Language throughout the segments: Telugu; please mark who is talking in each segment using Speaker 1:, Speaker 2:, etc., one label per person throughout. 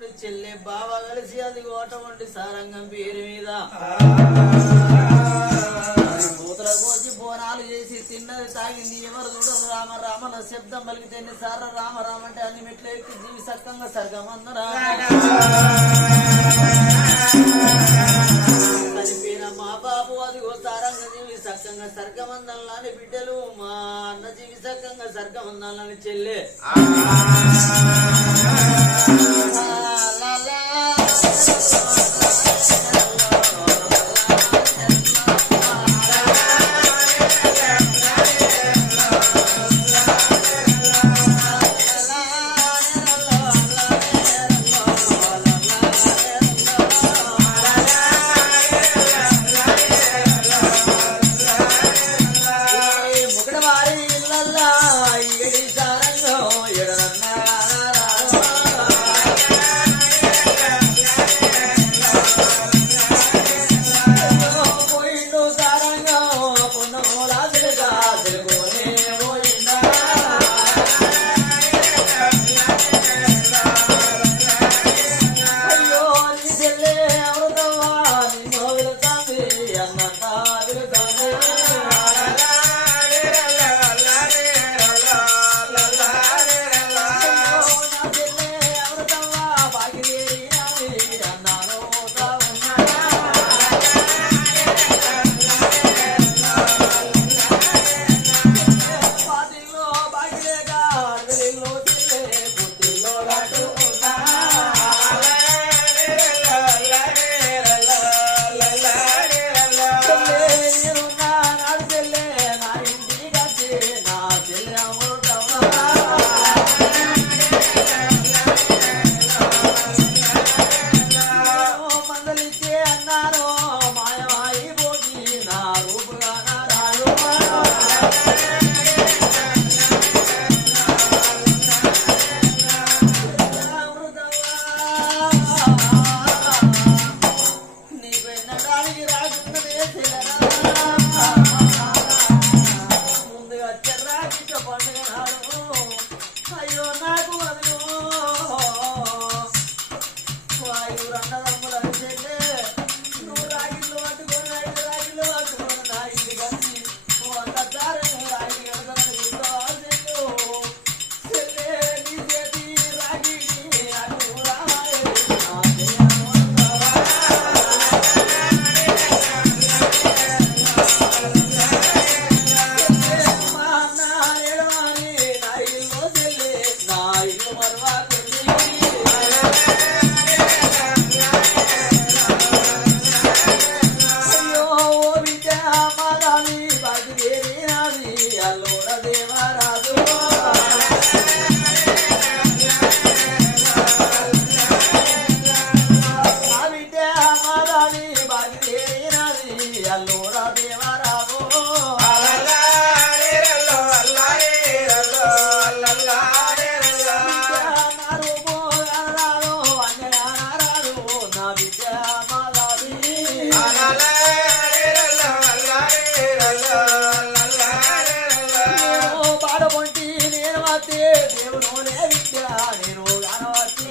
Speaker 1: చెల్లె బావ కలిసి అది ఓటమండి సారంగం పేరు మీద. కూతుర కోసి బోనాలు చేసి తిన్నది తాగింది ఎవరు చూడరు. రామ రామ నా శబ్దం పలికితే సార రామ రామ అంటే అన్ని మెట్లు ఎక్కి జీవి సక్కంగా సర్గమందరా చనిపోయిన మా బాబు అదిగో సారంగ జీవి సక్కంగా సర్గమందాలని బిడ్డలు. మా అన్న జీవి సక్కంగా సర్గమందాలని చెల్లె. claro. నేను నేను దేవుడు నేను విద్య నేను గానవచ్చి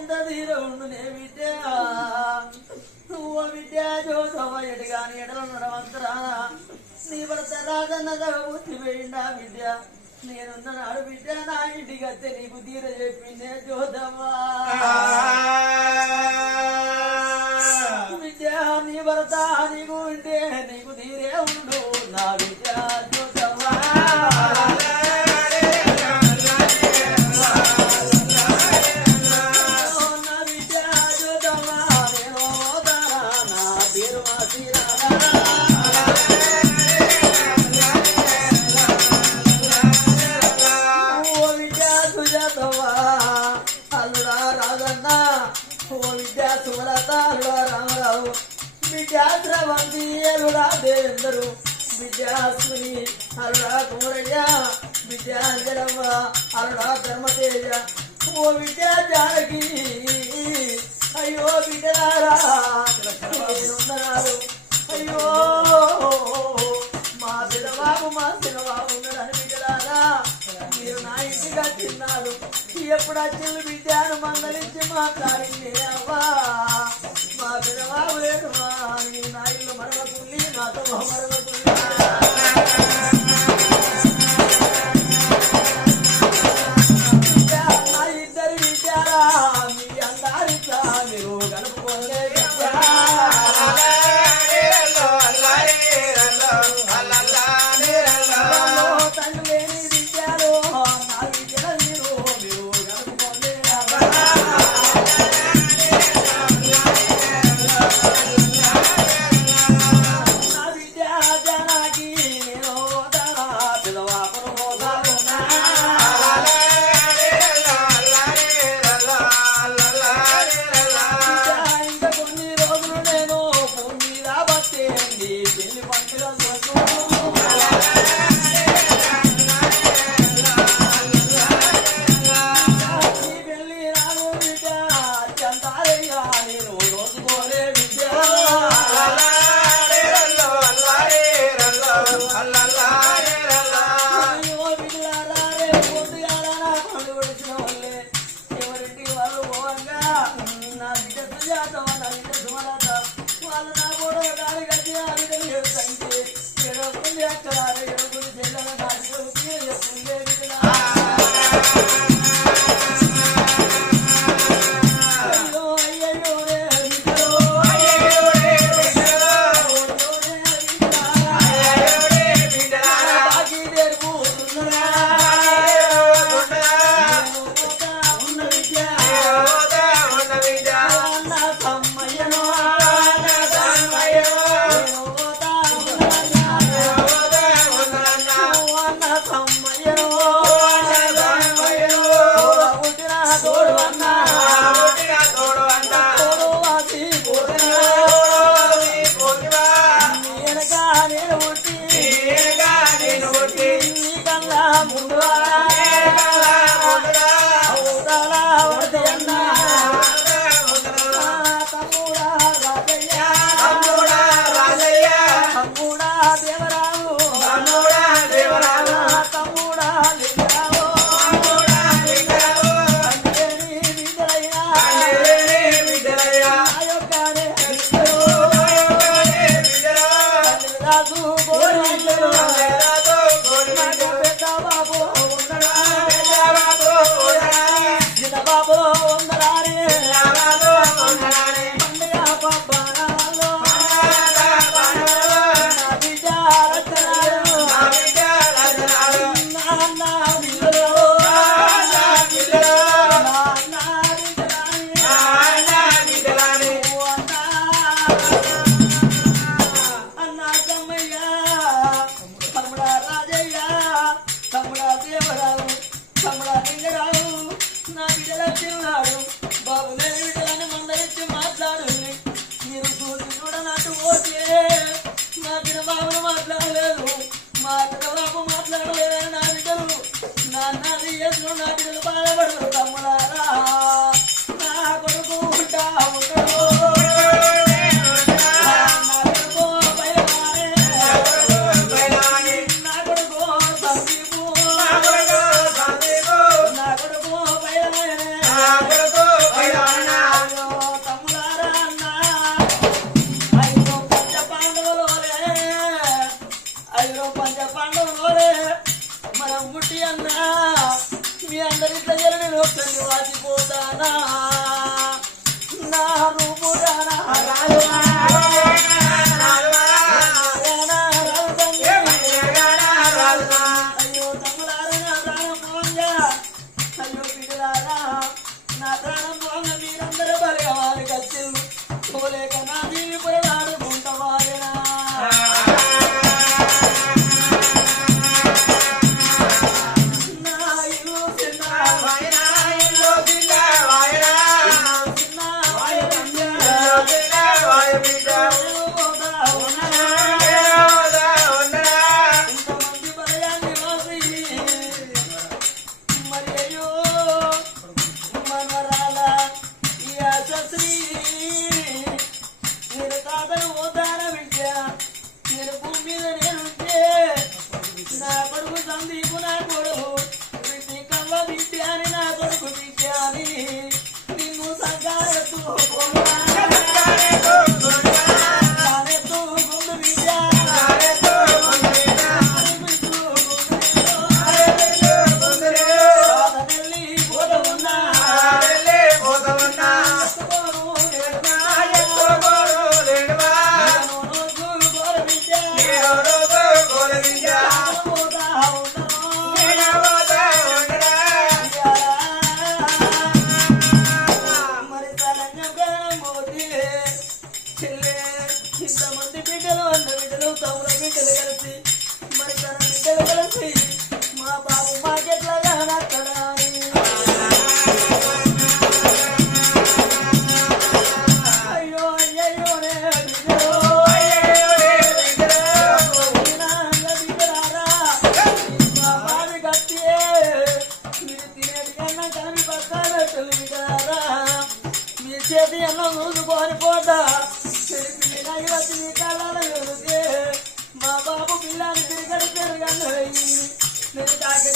Speaker 1: ఎంత ధీర ఉండు నే విద్య? ఓ విద్యా జ్యోతమ ఎటు గాని ఎడల నీ భర్త రాజన్న బుద్ధి పోయిందా విద్య? నేనున్న నాడు బిడ్డ నా ఇంటికి వస్తే నీకు తీర చెప్పిందే చూద్దామా విద్య నీ భర్త నీకు ఉంటే నీకు తీరే ఉండు నా విద్య జ్యోతమ్మా విద్యాద్రవం తీయలుడా దేవేందరు విద్యాస్మిని అరుడా కుమరయ్య విద్యాంజలమ్మ అరుడా ధర్మతేజ ఓ విద్యా జానకి అయ్యో బిడ్డలారా అయ్యో మా చిన్నబాబు మా చిన్నబాబు ఉన్నాడని బిడ్డలారా మీరు నా ఇంటికి వచ్చిన్నారు ఎప్పుడు వచ్చింది విద్యను మందలించి మాట్లాడింది అవ్వా. జగవా నీ నాయన మరణ కుల్లి నాతో మరణ కుల్లి ওড়না God.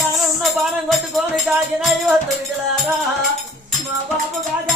Speaker 1: నేను ఉన్న బాణం కొట్టుకొని కాకినాడ వద్ద బిడ్డలారా. మా బాబు కాకాని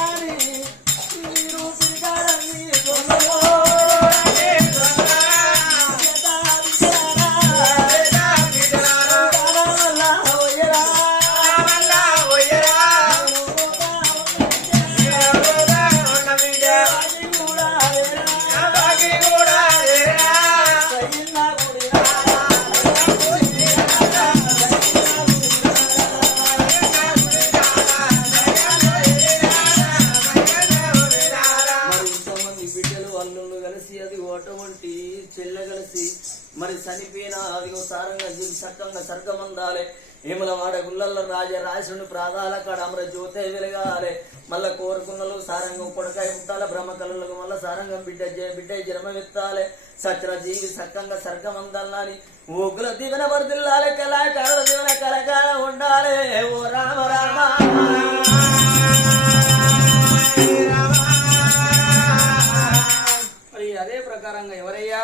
Speaker 1: ఏమల వాడ గుళ్ళల్లో రాజ రాజుని ప్రాదాల కాడ అమర జ్యోతే వెలగాలే. మళ్ళా కోరుకున్నలు సారంగం కొడకాయ పుట్టాల బ్రహ్మ కళలకు మళ్ళా సారంగం బిడ్డ జయ బిడ్డ జన్మ ఎత్తాలి సత్ర జీవి సక్కంగా సర్గమందాలని ఓగుల దివన వర్దిల్లాలి. కళాకారుల దివన కళకాల ఉండాలి. ఓ రామ రామ
Speaker 2: అదే ప్రకారంగా ఎవరయ్యా?